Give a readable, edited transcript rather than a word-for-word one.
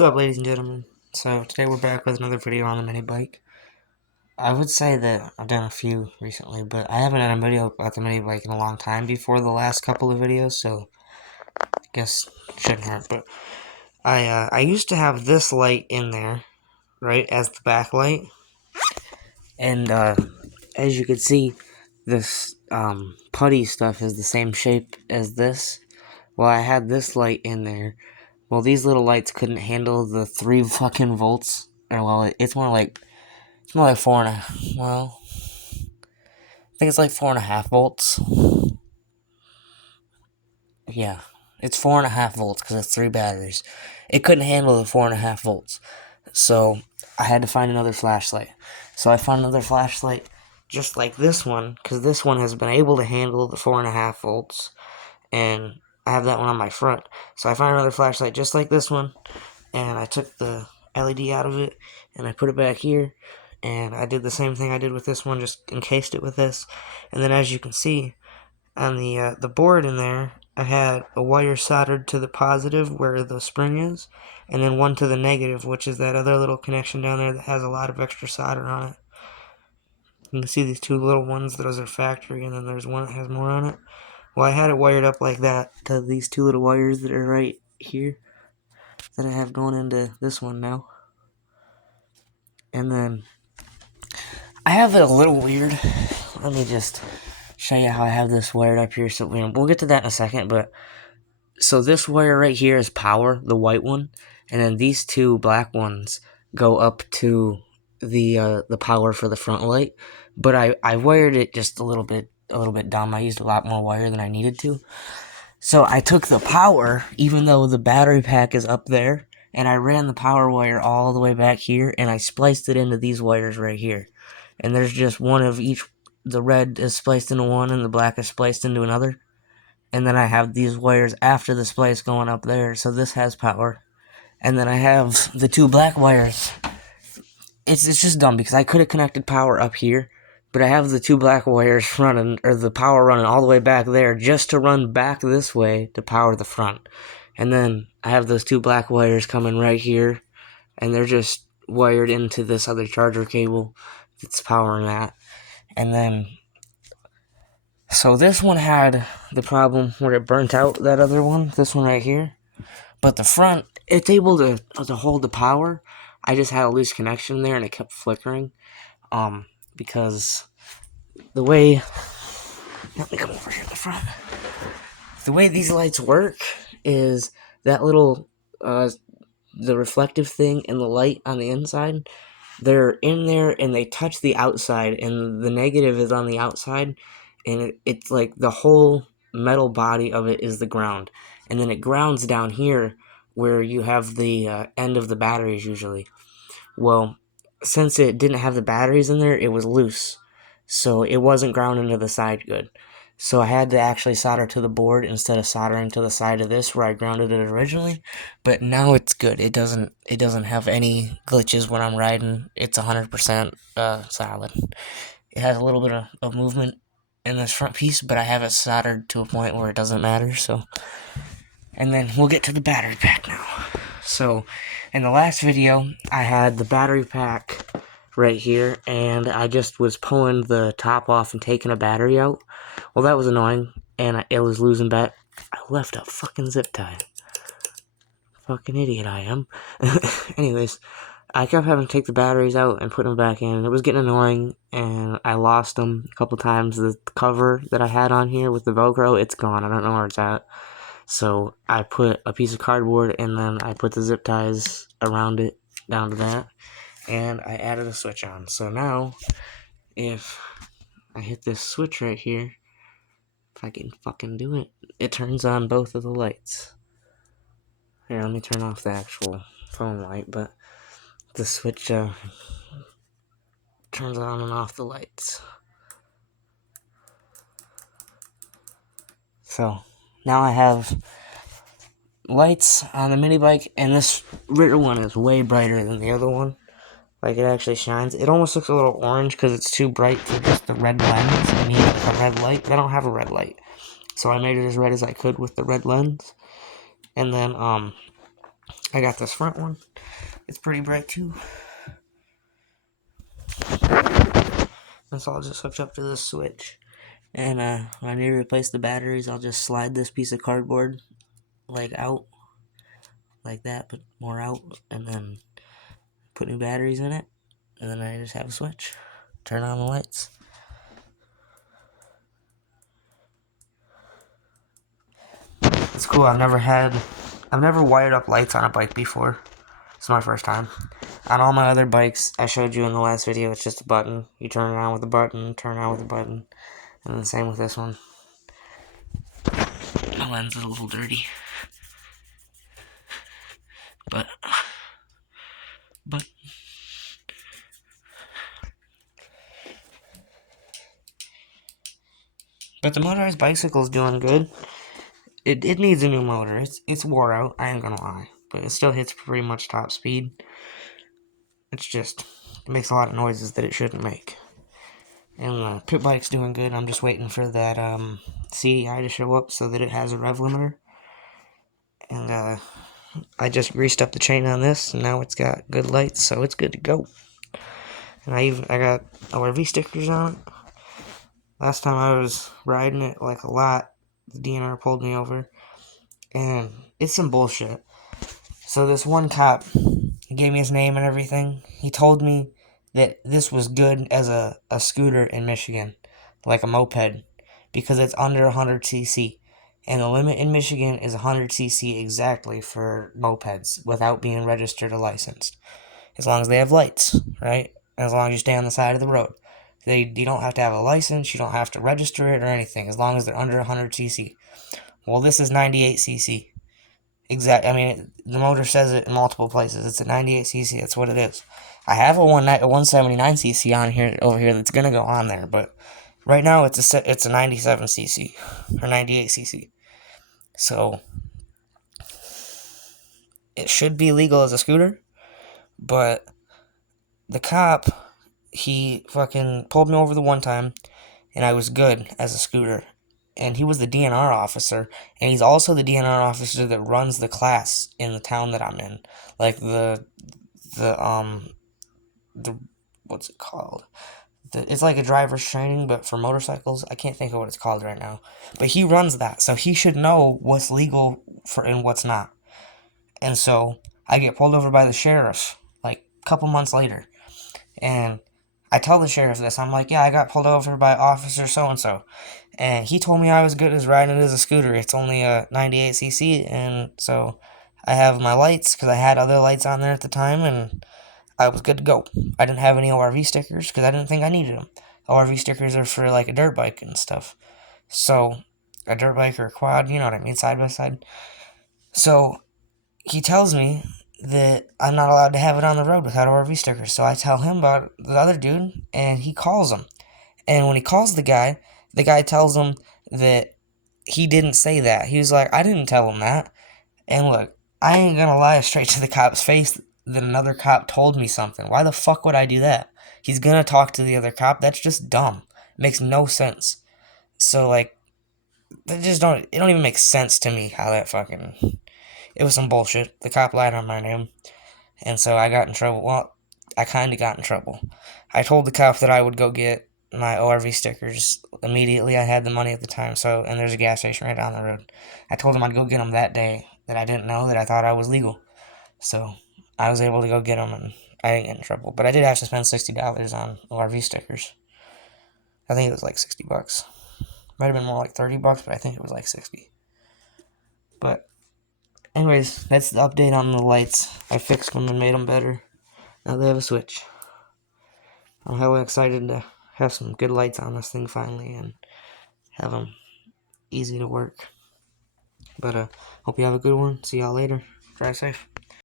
What's up, ladies and gentlemen? So today we're back with another video on the mini bike. I would say that I've done a few recently, but I haven't done a video about the mini bike in a long time before the last couple of videos, so I guess it shouldn't hurt. But I used to have this light in there, right, as the backlight, and as you can see, this putty stuff is the same shape as this. Well, I had this light in there. Well, these little lights couldn't handle the 3 fucking volts. Or, well, it's more like 4.5. Well, I think it's like 4.5 volts. Yeah, it's 4.5 volts because it's 3 batteries. It couldn't handle the 4.5 volts. So I had to find another flashlight. So I found another flashlight just like this one, because this one has been able to handle the 4.5 volts. And I have that one on my front. So I found another flashlight just like this one, and I took the LED out of it, and I put it back here, and I did the same thing I did with this one, just encased it with this. And then as you can see, on the board in there, I had a wire soldered to the positive where the spring is, and then one to the negative, which is that other little connection down there that has a lot of extra solder on it. You can see these two little ones, those are factory, and then there's one that has more on it. Well, I had it wired up like that to these two little wires that are right here that I have going into this one now. And then I have it a little weird. Let me just show you how I have this wired up here. So we'll get to that in a second. But so this wire right here is power, the white one, and then these two black ones go up to the power for the front light. But I wired it just a little bit dumb. I used a lot more wire than I needed to. So I took the power, even though the battery pack is up there, and I ran the power wire all the way back here, and I spliced it into these wires right here. And there's just one of each. The red is spliced into one, and the black is spliced into another. And then I have these wires after the splice going up there, so this has power. And then I have the two black wires. It's just dumb, because I could have connected power up here, but I have the two black wires running, or the power running all the way back there, just to run back this way to power the front. And then I have those two black wires coming right here, and they're just wired into this other charger cable that's powering that. And then, so this one had the problem where it burnt out that other one, this one right here. But the front, it's able to hold the power. I just had a loose connection there, and it kept flickering. Because the way, let me come over here to the front. The way these lights work is that little, the reflective thing and the light on the inside, they're in there and they touch the outside, and the negative is on the outside, and it's like the whole metal body of it is the ground. And then it grounds down here where you have the end of the batteries usually. Well, since it didn't have the batteries in there, it was loose. So it wasn't grounding to the side good. So I had to actually solder to the board instead of soldering to the side of this where I grounded it originally. But now it's good. It doesn't have any glitches when I'm riding. It's 100% solid. It has a little bit of movement in this front piece, but I have it soldered to a point where it doesn't matter. So, and then we'll get to the battery pack now. So, in the last video, I had the battery pack right here, and I just was pulling the top off and taking a battery out. Well, that was annoying, and it was losing I left a fucking zip tie. Fucking idiot I am. Anyways, I kept having to take the batteries out and put them back in, and it was getting annoying, and I lost them a couple times. The cover that I had on here with the Velcro, it's gone. I don't know where it's at. So I put a piece of cardboard, and then I put the zip ties around it, down to that, and I added a switch on. So now, if I hit this switch right here, if I can fucking do it, it turns on both of the lights. Here, let me turn off the actual phone light, but the switch turns on and off the lights. So now I have lights on the mini bike, and this rear one is way brighter than the other one. Like, it actually shines. It almost looks a little orange because it's too bright for just the red lens. I need like a red light, but I don't have a red light. So I made it as red as I could with the red lens. And then I got this front one. It's pretty bright too. This all just hooked up to this switch. And when I need to replace the batteries, I'll just slide this piece of cardboard like out, like that, put more out, and then put new batteries in it. And then I just have a switch. Turn on the lights. It's cool. I've never wired up lights on a bike before. It's my first time. On all my other bikes, I showed you in the last video, it's just a button. You turn it on with a button, turn it on with a button. And then same with this one. My lens is a little dirty. But the motorized bicycle is doing good. It needs a new motor. It's wore out, I ain't gonna lie. But it still hits pretty much top speed. It's just, it makes a lot of noises that it shouldn't make. And the pit bike's doing good. I'm just waiting for that CDI to show up so that it has a rev limiter. And I just greased up the chain on this, and now it's got good lights, so it's good to go. And I got ORV stickers on it. Last time I was riding it like a lot, the DNR pulled me over, and it's some bullshit. So this one cop, he gave me his name and everything. He told me that this was good as a scooter in Michigan, like a moped, because it's under 100cc. And the limit in Michigan is 100cc exactly for mopeds without being registered or licensed. As long as they have lights, right? As long as you stay on the side of the road. You don't have to have a license, you don't have to register it or anything, as long as they're under 100cc. Well, this is 98cc. I mean, the motor says it in multiple places. It's a 98cc. That's what it is. I have a 179cc on here over here that's gonna go on there, but right now it's a 97cc or 98cc. So it should be legal as a scooter, but the cop, he fucking pulled me over the one time, and I was good as a scooter. And he was the DNR officer, and he's also the DNR officer that runs the class in the town that I'm in. Like the what's it called? It's like a driver's training, but for motorcycles. I can't think of what it's called right now. But he runs that, so he should know what's legal for and what's not. And so I get pulled over by the sheriff like a couple months later, and I tell the sheriff this. I'm like, yeah, I got pulled over by officer so-and-so. And he told me I was good as riding it as a scooter. It's only a 98cc, and so I have my lights, because I had other lights on there at the time, and I was good to go. I didn't have any ORV stickers, because I didn't think I needed them. ORV stickers are for, like, a dirt bike and stuff. So, a dirt bike or a quad, you know what I mean, side by side. So, he tells me that I'm not allowed to have it on the road without ORV stickers. So I tell him about the other dude, and he calls him. And when he calls the guy tells him that he didn't say that. He was like, I didn't tell him that. And look, I ain't gonna lie straight to the cop's face that another cop told me something. Why the fuck would I do that? He's gonna talk to the other cop. That's just dumb. It makes no sense. So, like, it don't even make sense to me how that fucking... It was some bullshit. The cop lied on my name. And so I got in trouble. Well, I kind of got in trouble. I told the cop that I would go get my ORV stickers immediately. I had the money at the time, and there's a gas station right down the road. I told him I'd go get them that day, that I didn't know, that I thought I was legal. So I was able to go get them, and I didn't get in trouble. But I did have to spend $60 on ORV stickers. I think it was like $60. Might have been more like $30, but I think it was like 60. But anyways, that's the update on the lights. I fixed them and made them better. Now they have a switch. I'm hella excited to have some good lights on this thing finally and have them easy to work. But hope you have a good one. See y'all later. Drive safe.